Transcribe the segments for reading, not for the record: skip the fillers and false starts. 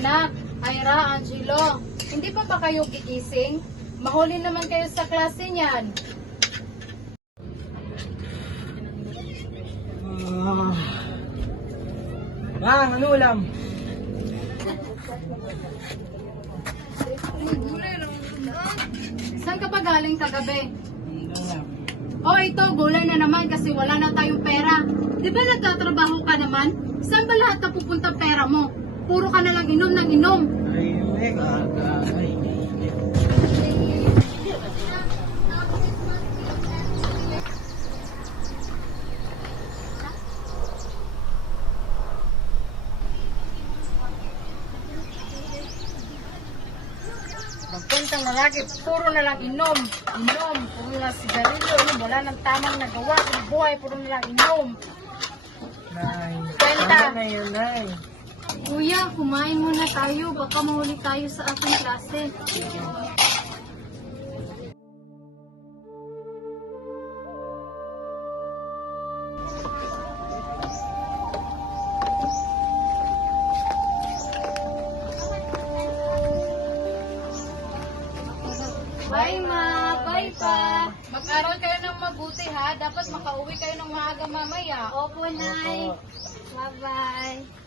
anak, Ira, Angelo. Hindi pa ba kayo gigising? Mahuli naman kayo sa klase niyan. Ano ulam? Saan ka pa galing kagabi? Oh, ito, gulay na naman kasi wala na tayong pera. Di ba nagtatrabaho ka naman? Saan ba lahat na pupunta pera mo? Puro ka na lang inom ng inom. Ay, kagay. Magpuntang lalaki, puro na lang inom. Inom, puro na sigarilyo, inom. Wala nang tamang nagawa sa buhay, puro na lang inom. Nay. Kwenta. Tama na yun, Nay. Kuya, kumain muna tayo. Baka mahuli tayo sa ating klase. Bye, ma. Bye, pa. Mag-aral kayo ng mabuti, ha? Dapat makauwi kayo ng maaga mamaya. Opo, Nay. Bye-bye.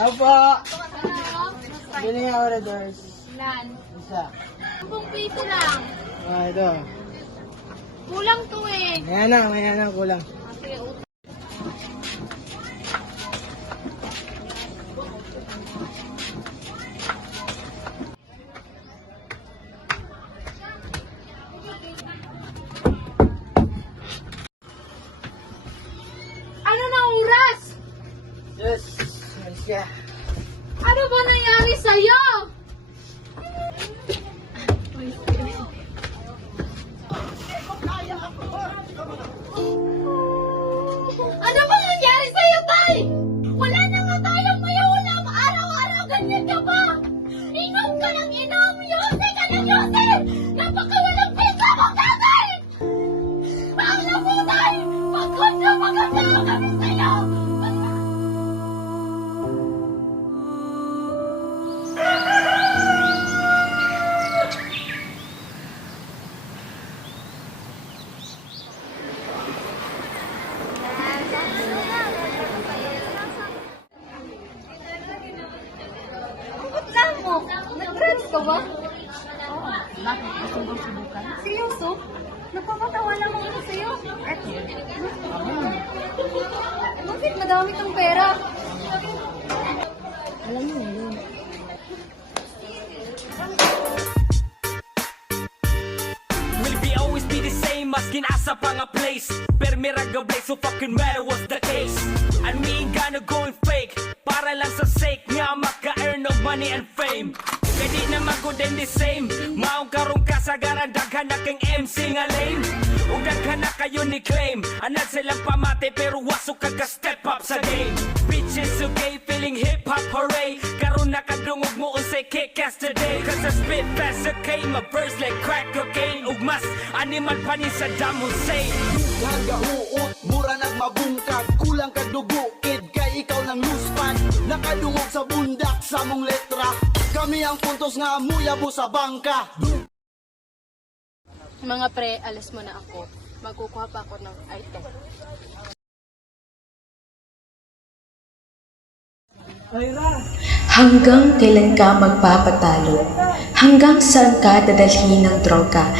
Opo. Ano? Bili nga orders. Ilan? Isa. 10 piso lang. Ito. Kulang to eh. May hanang kulang. Ano na oras? Yes. Yes, yeah. Ano ba nangyari sa'yo? Ano ba nangyari sa'yo, Tay? Wala na nga tayong mayulam. Araw-araw ganyan ka ba? Inom ka ng inom. Yose ka ng yose. Napakawalang pesa mo, tatay. Paano po, Tay? Pagod na kami sa'yo. Mo, nag-grabs ka ba? Oo. Bakit? Gusto mo subukan? Seryoso? Napapatawa lang ako sa'yo. Bakit madami tong pera? Alam mo yun. Will be always be the same maskin asa pa nga place. Pero miraga blaze so fucking matter what's the case. And we ain't gonna go and fake para lang sa sake nga maka-earn of money and fame. Kaya di naman ko din the same. Maong karong kasagaran daghan na kang MC nga lame. Ug daghan na kayo ni claim. Anad silang pamate pero wasok ka step up sa game. Bitches okay feeling hip hop hooray. Karon nakadungog mo unsay kick-ass today. Cause I spit fast okay my verse like crack cocaine. Ug mas animal pa ni Saddam Hussein. Dughang gahuot, mura nagmabungkag. Kulang kag dugo, kid kay ikaw ng luspan. Nakadungog sa bundak sa mong letra. Kami ang puntos nga muyabo sa bangka. Mga pre, alas mo na ako. Magkukuha pa ako ng item. Hanggang kailan ka magpapatalo? Hanggang saan ka dadalhin ng droga?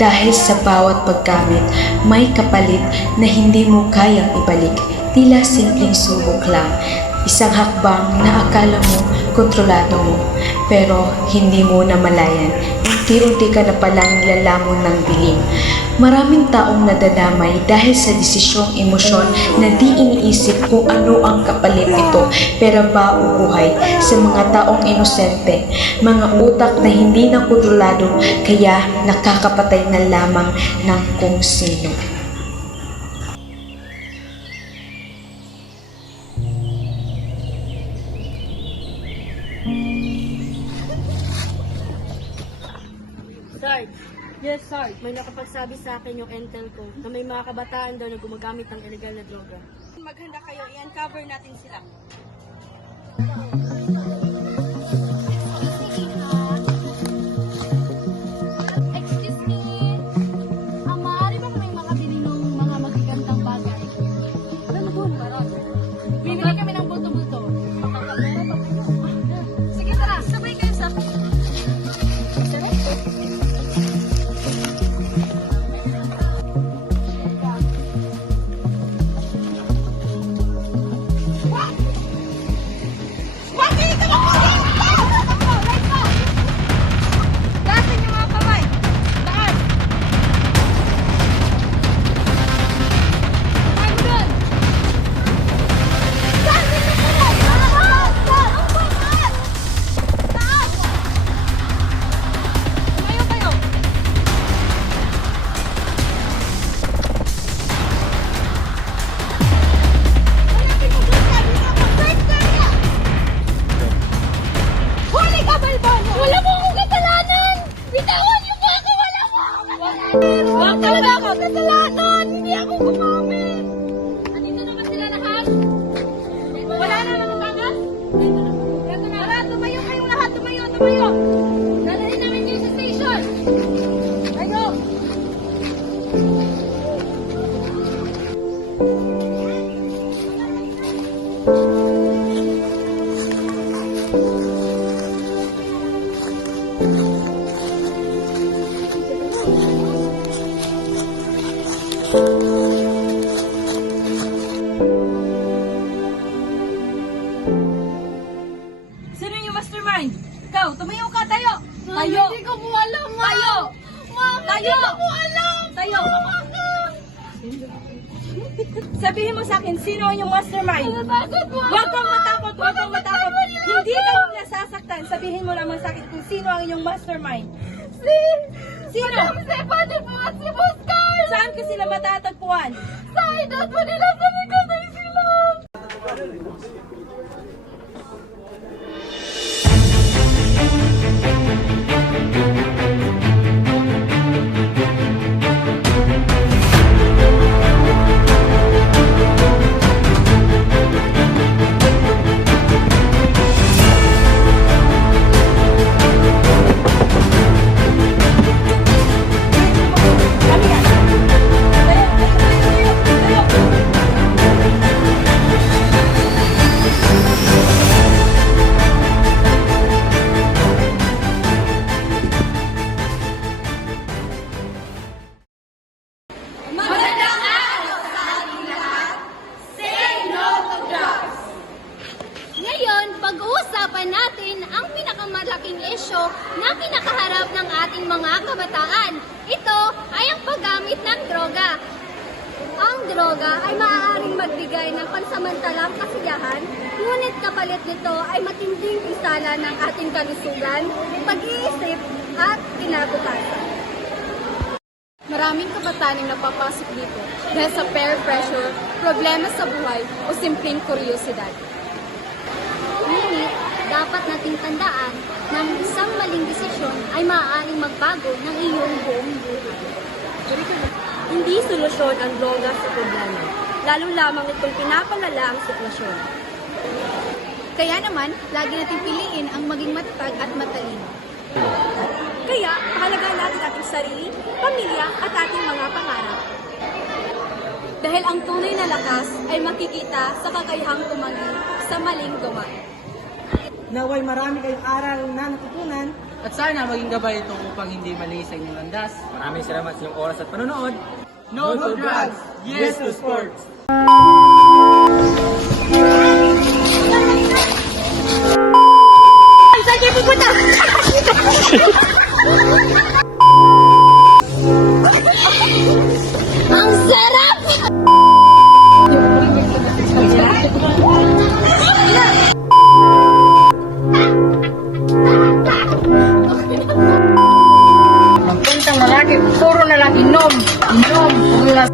Dahil sa bawat paggamit, may kapalit na hindi mo kayang ibalik. Tila simpleng subok lang. Isang hakbang na akala mo kontrolado mo, pero hindi mo namalayan. Unti-unti ka na palang nilalamon ng dilim. Maraming taong nadadamay dahil sa desisyong emosyon na di iniisip kung ano ang kapalit nito, pero ba ubuhay sa mga taong inosente, mga utak na hindi na kontrolado, kaya nakakapatay na lamang ng kung sino. Sarge, Yes, sir. May nakapagsabi sa akin yung intel ko na may mga kabataan daw na gumagamit ng illegal na droga. Maghanda kayo, i-uncover natin sila. Excuse me. Maaari bang may makabili ng mga magagandang bagay? Ano doon, Baron? Bibili kami ng bulto-bulto. Sige, tara. Sabay kayo sa akin. Tasin yung mga kamay! Taas! Ano doon? Tasin yung kamay! Taas! Taas! Taas! Tumayo kayo! Hanapin mo doon! Sabi mo ako! Search ka niya! Huli ka, Balbon! Wala mo akong kasalanan! Bitawan niyo po ako! Wala mo akong kasalanan! Wala akong kasalanan! Hindi ako gumamit! Andito naman sila lahat? Wala na naman kakas? Ito na. Tara, tumayo kayong lahat! Tumayo! Tumayo! Dadalhin namin kayo sa station! Tayo! Sino yung mastermind? Ikaw, tumayo ka, tayo! Tayo! Hindi ko po alam, Ma'am! Tayo! Ma'am, Tayo! hindi ko po alam! Tayo! Sabihin mo sa akin, sino ang yung mastermind? Natakot po! Huwag kang matakot, huwag kang matakot. Hindi ka nasasaktan. Sabihin mo naman sa akin kung sino ang iyong mastermind. Sino? Si Padre po at si Oscar! Saan ka sila matatagpuan? Sa edad po nila sa likod ay sila! Magandang araw sa ating lahat! Say no to drugs! Ngayon, pag-uusapan natin ang pinakamalaking isyu na kinakaharap ng ating mga kabataan. Ito ay ang paggamit ng droga. Ang droga ay maaaring magbigay ng pansamantalang kasiyahan, ngunit kapalit nito ay matinding pisala ng ating kalusugan, pag-iisip at kinabukasan. Maraming kabataan ang napapasok dito dahil sa peer pressure, problema sa buhay o simpleng kuryosidad. Ngunit, dapat nating tandaan na ang isang maling desisyon ay maaaring magbago ng iyong buong buhay. Hindi solusyon ang droga sa problema. Lalo lamang itong pinapalala ang sitwasyon. Kaya naman, lagi nating piliin ang maging matatag at matalino. Kaya, pahalagaan natin ating sarili, pamilya at ating mga pangarap. Dahil ang tunay na lakas ay makikita sa kakayahang tumanggi sa maling gawain. Naway marami kayong aral na natutunan at sana maging gabay ito upang hindi mali sa inyong landas. Maraming salamat sa iyong oras at panonood. No to drugs! Yes to sports! Saan kayo pupunta? Ang sarap! Magpuntang lalaki, puro na lang inom. Inom, puro na